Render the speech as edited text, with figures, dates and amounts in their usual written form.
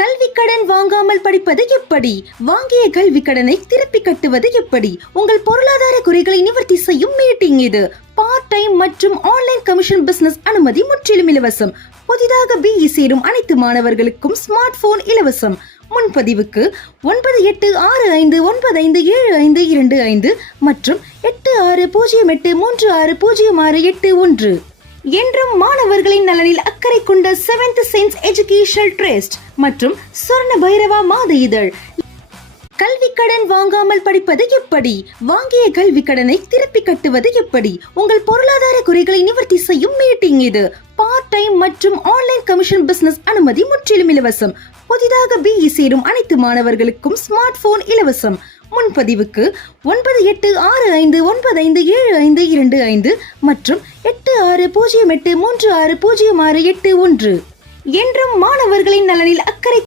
கல்வி கடன் வாங்காமல் படிப்பது எப்படி? வாங்கிய கல்வி கடனை திருப்பி கட்டுவது எப்படி? உங்கள் பொருளாதார குறைகளை நிவர்த்தி செய்யும் மீட்டிங் இது. பார்ட் டைம் மற்றும் ஆன்லைன் கமிஷன் பிசினஸ் அனுமதி முற்றிலும் இலவசம். புதிதாக BE சேரும் அனைத்து மாணவர்களுக்கும் ஸ்மார்ட் போன் இலவசம். முன்பதிவுக்கு 9865957525 மற்றும் 8608360681. என்றும் மாணவர்களின் நலனில் அக்கறை கொண்ட செவன்த் சென்ஸ் எஜுகேஷனல் ட்ரஸ்ட் மற்றும் சொர்ண பைரவா மாத இதழ். கல்வி கடன் வாங்காமல் படிப்பது எப்படி? வாங்கிய கல்வி கடனை திருப்பி கட்டுவது எப்படி? உங்கள் பொருளாதார குறைகளை நிவர்த்தி செய்யும் மீட்டிங் இது. பார்ட் டைம் மற்றும் ஆன்லைன் கமிஷன் பிசினஸ் அனுமதி முற்றிலும் இலவசம். புதிதாக BE சேரும் அனைத்து மாணவர்களுக்கும் ஸ்மார்ட் போன் இலவசம். முன்பதிவுக்கு 9865957525 மற்றும் 8608360681. என்றும் மாணவர்களின் நலனில் அக்கறை